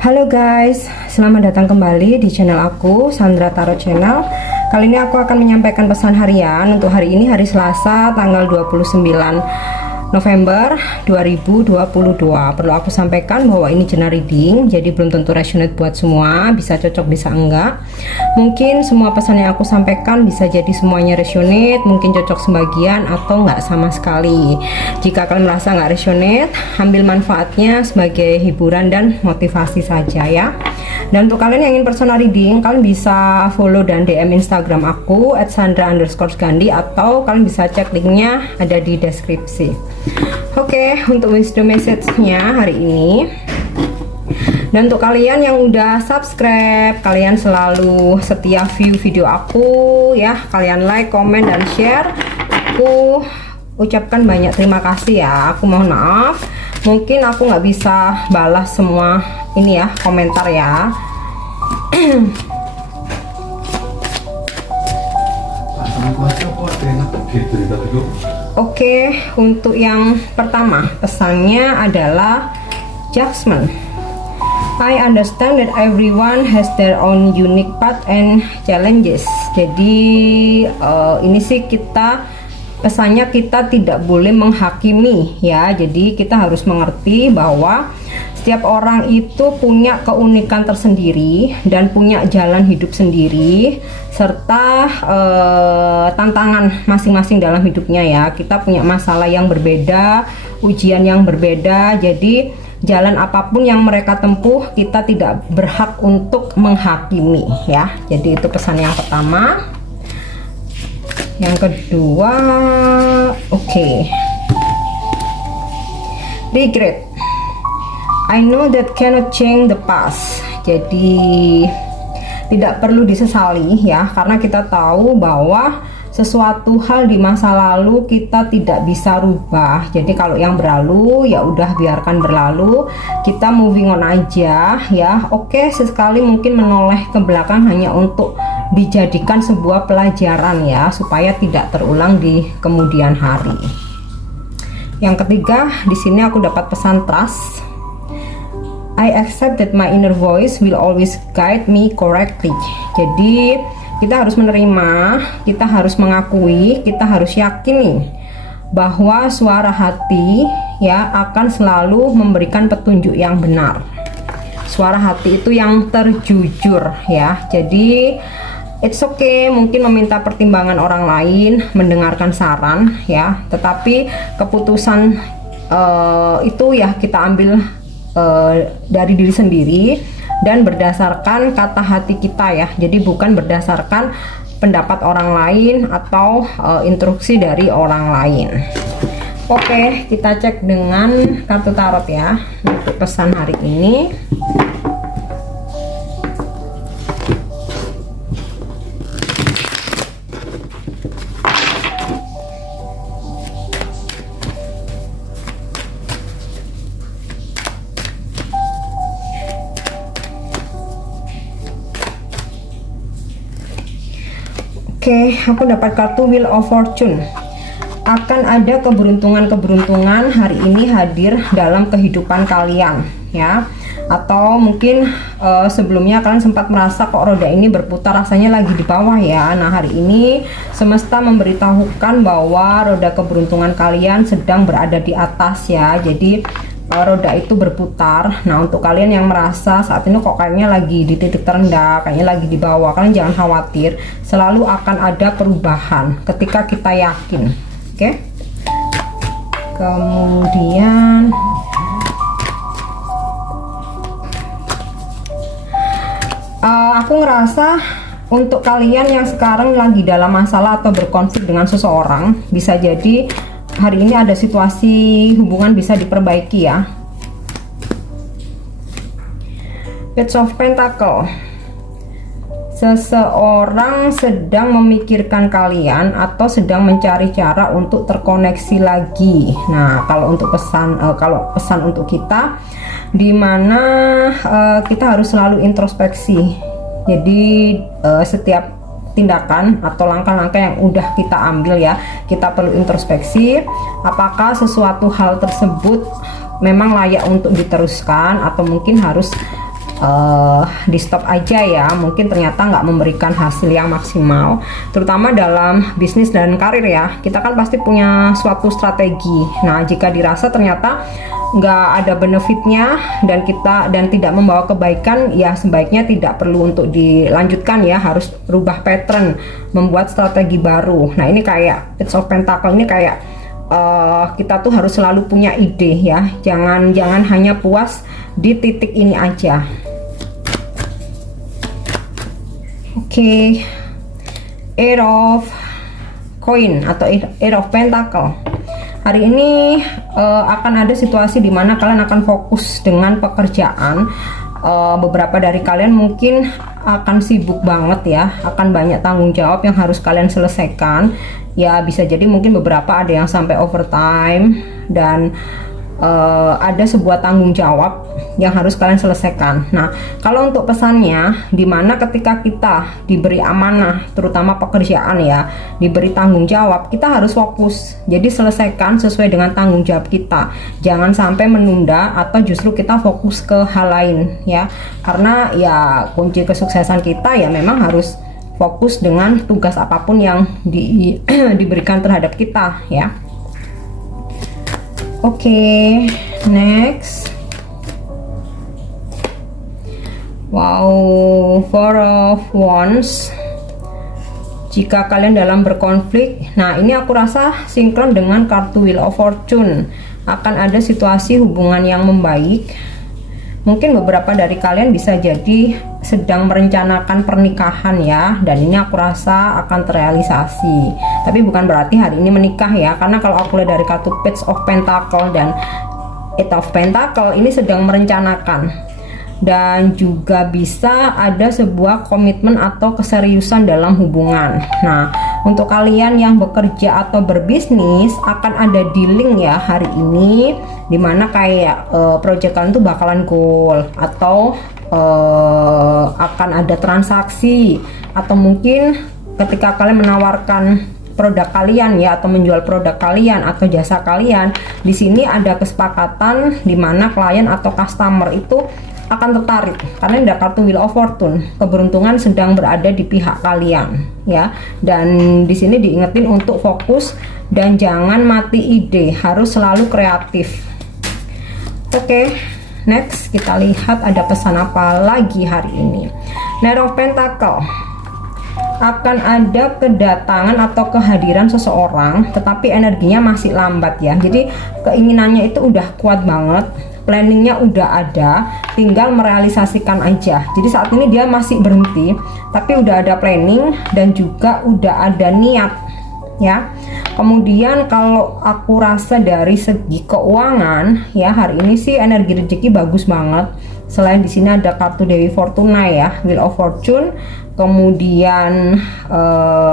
Halo guys, selamat datang kembali di channel aku, Sandra Tarot Channel. Kali ini aku akan menyampaikan pesan harian untuk hari ini, hari Selasa, tanggal 29 November 2022. Perlu aku sampaikan bahwa ini general reading, jadi belum tentu resonate buat semua, bisa cocok bisa enggak. Mungkin semua pesan yang aku sampaikan bisa jadi semuanya resonate, mungkin cocok sebagian atau enggak sama sekali. Jika kalian merasa enggak resonate, ambil manfaatnya sebagai hiburan dan motivasi saja ya. Dan untuk kalian yang ingin personal reading, kalian bisa follow dan DM Instagram aku @sandra_gandhi, atau kalian bisa cek linknya ada di deskripsi. Oke, untuk wisdom message-nya hari ini. Dan untuk kalian yang udah subscribe, kalian selalu setia view video aku ya, kalian like, komen, dan share. Aku ucapkan banyak terima kasih ya. Aku mohon maaf, mungkin aku nggak bisa balas semua ini ya, komentar ya. Oke, untuk yang pertama pesannya adalah judgment. I understand that everyone has their own unique path and challenges. Jadi ini sih pesannya kita tidak boleh menghakimi ya. Jadi kita harus mengerti bahwa setiap orang itu punya keunikan tersendiri dan punya jalan hidup sendiri, serta tantangan masing-masing dalam hidupnya ya. Kita punya masalah yang berbeda, ujian yang berbeda. Jadi jalan apapun yang mereka tempuh, kita tidak berhak untuk menghakimi ya. Jadi itu pesan yang pertama. Yang kedua, regret. I know that cannot change the past. Jadi tidak perlu disesali ya, karena kita tahu bahwa sesuatu hal di masa lalu kita tidak bisa rubah. Jadi kalau yang berlalu ya udah biarkan berlalu, kita moving on aja ya. Oke, sesekali mungkin menoleh ke belakang hanya untuk dijadikan sebuah pelajaran ya, supaya tidak terulang di kemudian hari. Yang ketiga, di sini aku dapat pesan trust. I accept that my inner voice will always guide me correctly. Jadi kita harus menerima, kita harus mengakui, kita harus yakini bahwa suara hati ya akan selalu memberikan petunjuk yang benar. Suara hati itu yang terjujur ya. Jadi it's okay mungkin meminta pertimbangan orang lain, mendengarkan saran ya, tetapi keputusan itu ya kita ambil dari diri sendiri dan berdasarkan kata hati kita ya. Jadi bukan berdasarkan pendapat orang lain atau instruksi dari orang lain. Oke, kita cek dengan kartu tarot ya untuk pesan hari ini. Oke, aku dapat kartu Wheel of Fortune. Akan ada keberuntungan-keberuntungan hari ini hadir dalam kehidupan kalian ya. Atau mungkin sebelumnya kalian sempat merasa kok roda ini berputar, rasanya lagi di bawah ya. Nah, hari ini semesta memberitahukan bahwa roda keberuntungan kalian sedang berada di atas ya. Jadi roda itu berputar. Nah, untuk kalian yang merasa saat ini kok kayaknya lagi di titik terendah, kayaknya lagi di bawah, kalian jangan khawatir, selalu akan ada perubahan ketika kita yakin. Oke. Kemudian aku ngerasa untuk kalian yang sekarang lagi dalam masalah atau berkonflik dengan seseorang, bisa jadi hari ini ada situasi hubungan bisa diperbaiki ya. Page of Pentacle. Seseorang sedang memikirkan kalian atau sedang mencari cara untuk terkoneksi lagi. Nah, kalau untuk pesan untuk kita, dimana kita harus selalu introspeksi. Jadi setiap tindakan atau langkah-langkah yang udah kita ambil ya, kita perlu introspeksi apakah sesuatu hal tersebut memang layak untuk diteruskan atau mungkin harus di stop aja ya, mungkin ternyata nggak memberikan hasil yang maksimal, terutama dalam bisnis dan karir ya. Kita kan pasti punya suatu strategi. Nah, jika dirasa ternyata nggak ada benefitnya dan tidak membawa kebaikan, ya sebaiknya tidak perlu untuk dilanjutkan ya, harus rubah pattern, membuat strategi baru. Nah, ini kayak Page of Pentacle ini kayak kita tuh harus selalu punya ide ya, jangan hanya puas di titik ini aja. Oke, Eight of Coin atau Eight of Pentacle. Hari ini akan ada situasi di mana kalian akan fokus dengan pekerjaan. Beberapa dari kalian mungkin akan sibuk banget ya, akan banyak tanggung jawab yang harus kalian selesaikan. Ya, bisa jadi mungkin beberapa ada yang sampai overtime dan ada sebuah tanggung jawab yang harus kalian selesaikan. Nah, kalau untuk pesannya, dimana ketika kita diberi amanah, terutama pekerjaan ya, diberi tanggung jawab, kita harus fokus. Jadi selesaikan sesuai dengan tanggung jawab kita. Jangan sampai menunda atau justru kita fokus ke hal lain ya. Karena ya kunci kesuksesan kita ya memang harus fokus dengan tugas apapun yang diberikan terhadap kita ya. Oke, next. Wow, Four of Wands. Jika kalian dalam berkonflik, nah ini aku rasa sinkron dengan kartu Wheel of Fortune. Akan ada situasi hubungan yang membaik. Mungkin beberapa dari kalian bisa jadi sedang merencanakan pernikahan ya, dan ini aku rasa akan terrealisasi. Tapi bukan berarti hari ini menikah ya, karena kalau aku lihat dari kartu Page of Pentacle dan Eight of Pentacle, ini sedang merencanakan. Dan juga bisa ada sebuah komitmen atau keseriusan dalam hubungan. Nah, untuk kalian yang bekerja atau berbisnis, akan ada dealing ya hari ini, dimana kayak project kalian tuh bakalan goal, atau akan ada transaksi, atau mungkin ketika kalian menawarkan produk kalian ya, atau menjual produk kalian atau jasa kalian, di sini ada kesepakatan di mana klien atau customer itu akan tertarik, karena ada kartu Wheel of Fortune, keberuntungan sedang berada di pihak kalian ya. Dan di sini diingetin untuk fokus dan jangan mati ide, harus selalu kreatif. Oke, next kita lihat ada pesan apa lagi hari ini. Knight of Pentacle. Akan ada kedatangan atau kehadiran seseorang, tetapi energinya masih lambat ya. Jadi keinginannya itu udah kuat banget, planningnya udah ada, tinggal merealisasikan aja. Jadi saat ini dia masih berhenti, tapi udah ada planning dan juga udah ada niat ya. Kemudian kalau aku rasa dari segi keuangan ya, hari ini sih energi rezeki bagus banget. Selain di sini ada kartu Dewi Fortuna ya, Wheel of Fortune, kemudian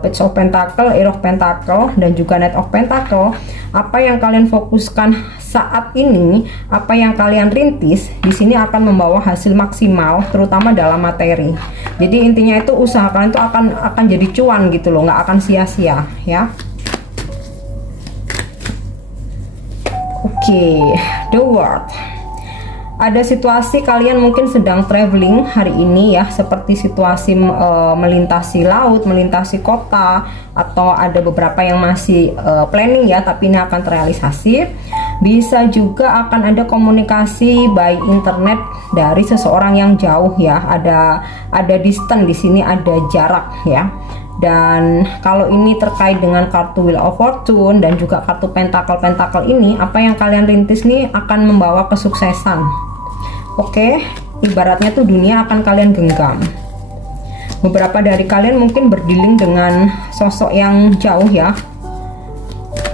Page of Pentacle, Eight of Pentacle, dan juga Knight of Pentacle. Apa yang kalian fokuskan saat ini, apa yang kalian rintis, di sini akan membawa hasil maksimal, terutama dalam materi. Jadi intinya itu usaha kalian itu akan jadi cuan gitu loh, nggak akan sia-sia ya. Oke, The World. Ada situasi kalian mungkin sedang traveling hari ini ya, seperti situasi melintasi laut, melintasi kota, atau ada beberapa yang masih planning ya, tapi ini akan terrealisasi. Bisa juga akan ada komunikasi by internet dari seseorang yang jauh ya, ada distance di sini, ada jarak ya. Dan kalau ini terkait dengan kartu Wheel of Fortune dan juga kartu Pentacle ini, apa yang kalian rintis nih akan membawa kesuksesan. Oke, ibaratnya tuh dunia akan kalian genggam. Beberapa dari kalian mungkin berdealing dengan sosok yang jauh ya,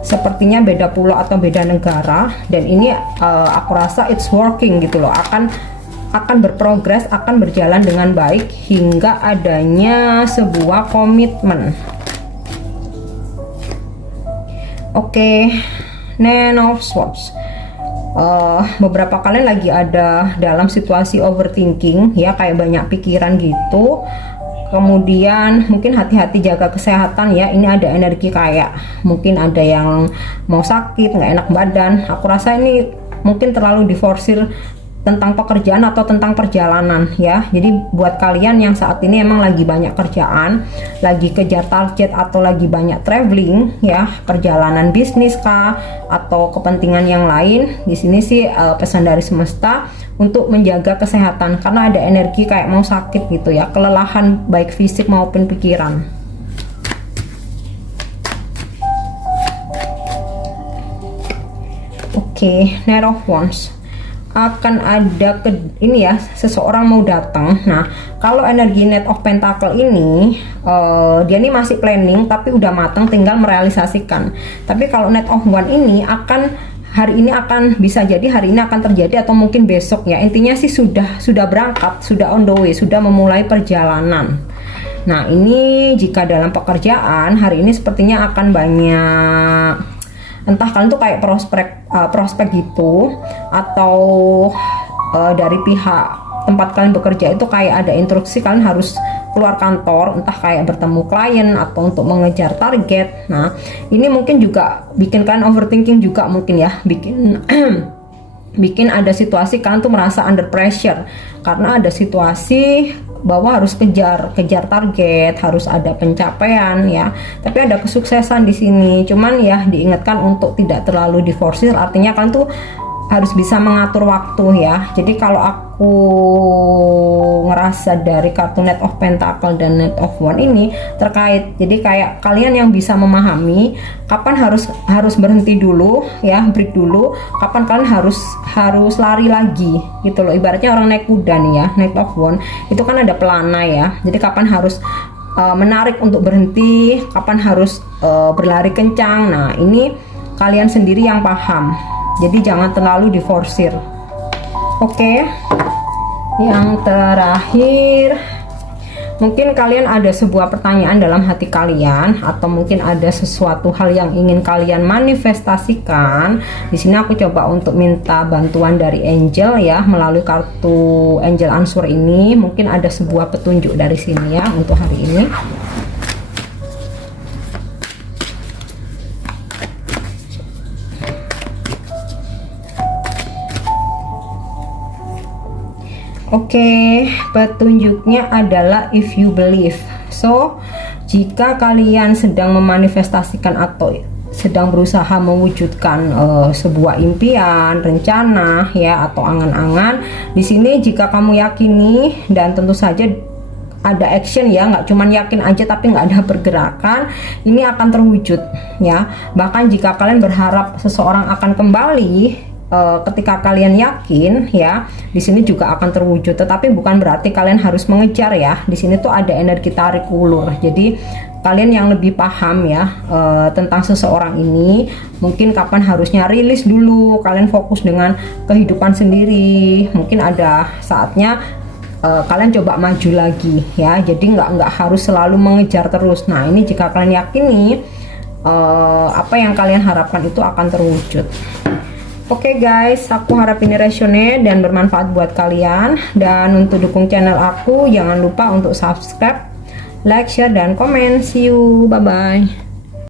sepertinya beda pulau atau beda negara, dan ini aku rasa it's working gitu loh, akan berprogres, akan berjalan dengan baik hingga adanya sebuah komitmen. Oke, Nine of Swords. Beberapa kalian lagi ada dalam situasi overthinking ya, kayak banyak pikiran gitu. Kemudian mungkin hati-hati jaga kesehatan ya. Ini ada energi kayak mungkin ada yang mau sakit, nggak enak badan. Aku rasa ini mungkin terlalu diforsir tentang pekerjaan atau tentang perjalanan ya. Jadi buat kalian yang saat ini emang lagi banyak kerjaan, lagi kejar target atau lagi banyak traveling ya, perjalanan bisnis kah atau kepentingan yang lain, di sini sih pesan dari semesta untuk menjaga kesehatan karena ada energi kayak mau sakit gitu ya, kelelahan baik fisik maupun pikiran. Oke, Knight of Wands. Akan ada ini ya, seseorang mau datang. Nah, kalau energi Knight of Pentacle ini dia ini masih planning tapi udah matang, tinggal merealisasikan. Tapi kalau Knight of Wands ini akan hari ini akan bisa jadi hari ini akan terjadi atau mungkin besok ya. Intinya sih sudah berangkat, sudah on the way, sudah memulai perjalanan. Nah, ini jika dalam pekerjaan hari ini sepertinya akan banyak, entah kalian tuh kayak prospek gitu, atau dari pihak tempat kalian bekerja itu kayak ada instruksi kalian harus keluar kantor, entah kayak bertemu klien atau untuk mengejar target. Nah, ini mungkin juga bikin kalian overthinking juga mungkin ya, bikin ada situasi kalian tuh merasa under pressure karena ada situasi bahwa harus kejar target, harus ada pencapaian ya. Tapi ada kesuksesan di sini. Cuman ya diingatkan untuk tidak terlalu diforsir. Artinya kalian tuh harus bisa mengatur waktu ya. Jadi kalau aku ngerasa dari kartu Knight of Pentacle dan Knight of Wands ini terkait, jadi kayak kalian yang bisa memahami kapan harus berhenti dulu ya, break dulu, kapan kalian harus lari lagi gitu loh. Ibaratnya orang naik kuda nih ya, Knight of Wands itu kan ada pelana ya. Jadi kapan harus menarik untuk berhenti, kapan harus berlari kencang. Nah, ini kalian sendiri yang paham. Jadi jangan terlalu diforsir. Oke. Yang terakhir, mungkin kalian ada sebuah pertanyaan dalam hati kalian atau mungkin ada sesuatu hal yang ingin kalian manifestasikan. Di sini aku coba untuk minta bantuan dari angel ya, melalui kartu angel answer ini. Mungkin ada sebuah petunjuk dari sini ya untuk hari ini. Oke, petunjuknya adalah if you believe. So, jika kalian sedang memanifestasikan atau sedang berusaha mewujudkan sebuah impian, rencana ya atau angan-angan, di sini jika kamu yakini dan tentu saja ada action ya, nggak cuman yakin aja tapi nggak ada pergerakan, ini akan terwujud ya. Bahkan jika kalian berharap seseorang akan kembali, ketika kalian yakin ya, di sini juga akan terwujud. Tetapi bukan berarti kalian harus mengejar ya. Di sini tuh ada energi tarik ulur. Jadi kalian yang lebih paham ya tentang seseorang ini, mungkin kapan harusnya rilis dulu. Kalian fokus dengan kehidupan sendiri. Mungkin ada saatnya kalian coba maju lagi ya. Jadi nggak harus selalu mengejar terus. Nah, ini jika kalian yakini apa yang kalian harapkan itu akan terwujud. Oke guys, aku harap ini resonate dan bermanfaat buat kalian. Dan untuk dukung channel aku, jangan lupa untuk subscribe, like, share, dan komen. See you, bye-bye.